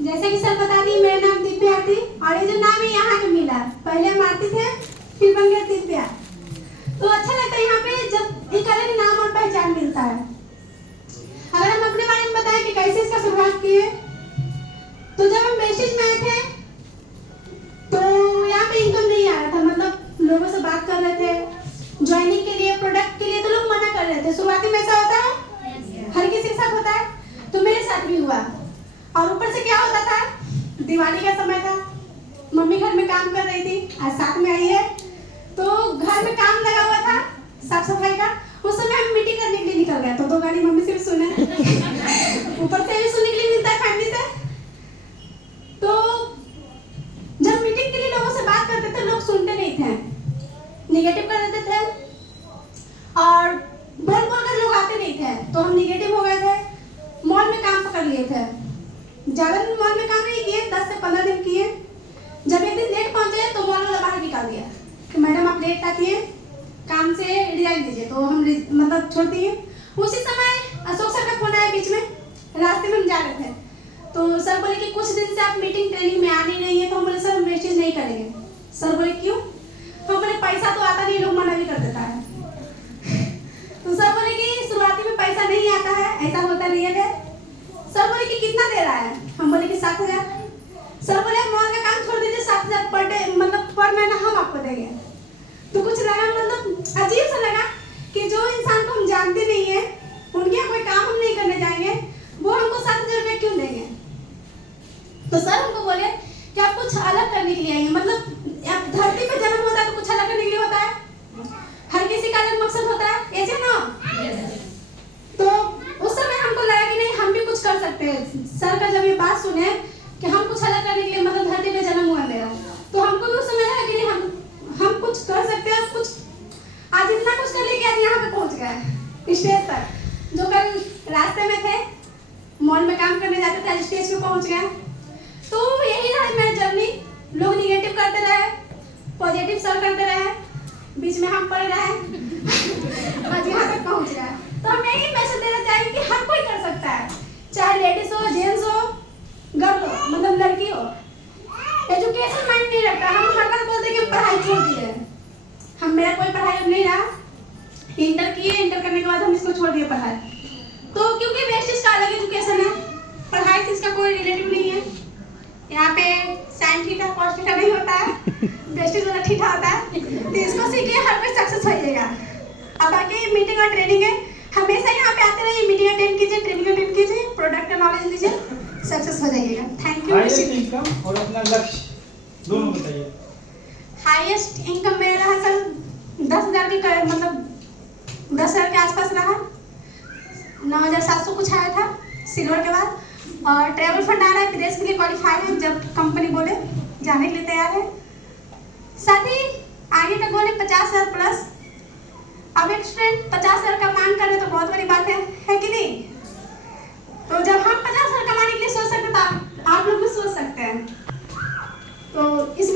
जैसे कि सर बता दी, मेरा नाम दिव्या थी और ये जो नाम है यहाँ पे मिला, पहले हम आरती थे फिर बन गया दिव्या। तो अच्छा लगता है यहाँ पे जब एक अलग नाम और पहचान मिलता है। अगर हम अपने बारे में बताएं कि कैसे इसका शुरुआत किए, तो जब हम मैसेज में आए थे तो यहाँ पे इनकम नहीं आ रहा था, मतलब लोगों से बात कर रहे थे ज्वाइनिंग के लिए, प्रोडक्ट के लिए, तो लोग मना कर रहे थे। शुरुआती में ऐसा होता है, हर किसी के साथ होता है, तो मेरे साथ भी हुआ। और ऊपर से क्या होता था, दिवाली का समय था, मम्मी घर में काम कर रही थी, आज साथ में आई है, तो घर में काम लगा हुआ था साफ सफाई का। उस समय हम मीटिंग करने के लिए निकल गए, तो 2 गाड़ी मम्मी से भी सुने ऊपर से भी सुनने के लिए मिलता है फैमिली से। तो जब मीटिंग के लिए लोगों से बात करते थे, लोग सुनते नहीं थे, निगेटिव कर देते थे और बोल बोल कर लोग आते नहीं थे, तो हम निगेटिव हो गए थे। मॉल में काम पकड़ लिए थे, ज्यादा दिन मॉल में काम नहीं किए, 10 से 15 दिन किए। जब एक दिन लेट पहुंचे तो मॉल वाला बाहर निकाल दिया कि मैडम आप लेट आती है, काम से रिजाइन दीजिए, तो हम मतलब छोड़ दिए। उसी समय अशोक सर का फोन आया बीच में, रास्ते में हम जा रहे थे, तो सर बोले कि कुछ दिन से आप मीटिंग ट्रेनिंग में आ नहीं रही है। तो हम बोले सर हम वेस्टेज नहीं करेंगे। सर बोले क्यों? तो बोले पैसा तो आता नहीं, लोग मना भी कर देता है। तो सर बोले कि शुरुआती में पैसा नहीं आता है, ऐसा होता रियल है। सर बोले कि कितना दे रहा है? हम बोले कि 7,000। सर बोले मॉल का काम छोड़ दीजिए, 7,000 पर डे, मतलब पर महीना हम आपको देंगे। तो कुछ लगा, मतलब अजीब सा लगा कि जो इंसान को हम जानते नहीं है, उनके यहाँ कोई काम हम नहीं करने जाएंगे, वो हमको 7,000 रुपये क्यों देंगे? तो सर हमको बोले कि आप कुछ अलग करने के लिए आएंगे, मतलब आप धरती पे जन्म होता है तो कुछ अलग करने के लिए होता है, हर किसी का अलग मकसद होता है, ऐसे ना। तो उस समय हमको लगा कि नहीं हम भी कुछ कर सकते हैं। सर का जब ये बात सुने कि हम कुछ अलग करने के लिए, मतलब धरती पे जन्म हुआ मेरा, तो हमको भी उस समय लगा कि नहीं हम कुछ कर सकते हैं। कुछ आज इतना कुछ कर लेके आज यहाँ पे पहुँच गए स्टेज तक, जो कल रास्ते में थे मॉल में काम करने जाते थे, आज स्टेज पे पहुँच गए। तो यही रहा मेरा जर्नी। लोग निगेटिव करते रहे, पॉजिटिव सर करते रहे, बीच में हम पड़ रहे आज यहाँ तक पहुँच गए। तो हम यही मैसेज देना चाहेंगे कि हर कोई कर सकता है, चाहे लेडीज हो, जेंट्स हो, गर्ल हो, मतलब लड़की हो। एजुकेशन माइंड नहीं रखता, हम हर बार बोलते कि पढ़ाई छोड़ दिए। हम मेरा कोई पढ़ाई अब नहीं रहा, इंटर किए, इंटर करने के बाद हम इसको छोड़ दिए पढ़ाई। तो क्योंकि वेस्टेज का अलग एजुकेशन है, पढ़ाई से इसका कोई रिलेटिव नहीं है। यहाँ पे साइन थीटा कॉस थीटा नहीं होता है, वेस्टेज वाला थीटा होता है। तो इसको सीखिए, हर कोई सक्सेस होइएगा। अब बाकी मीटिंग और ट्रेनिंग है, हमेशा यहाँ पे आते रहिए, मीटिंग अटेंड कीजिए, ट्रेनिंग अटेंड कीजिए, प्रोडक्ट का नॉलेज लीजिए, सक्सेस हो जाइएगा। Thank you. हाईएस्ट इनकम और अपना लक्ष्य दोनों बताइए। हाईएस्ट इनकम मेरा रहा सर 10,000 की, मतलब 10,000 के आसपास रहा, 9,700 कुछ आया था सिल्वर के बाद। और ट्रैवल फंड आ रहा है, विदेश के लिए क्वालिफाइड है, जब कंपनी बोले जाने के लिए तैयार है। साथ ही आगे का गोल है 50,000 प्लस। अब एक स्टूडेंट 50,000 का मान कर रहे तो बहुत बड़ी बात है कि नहीं? तो जब हम 50,000 कमाने के लिए सोच सकते हैं तो आप लोग भी सोच सकते हैं। तो इस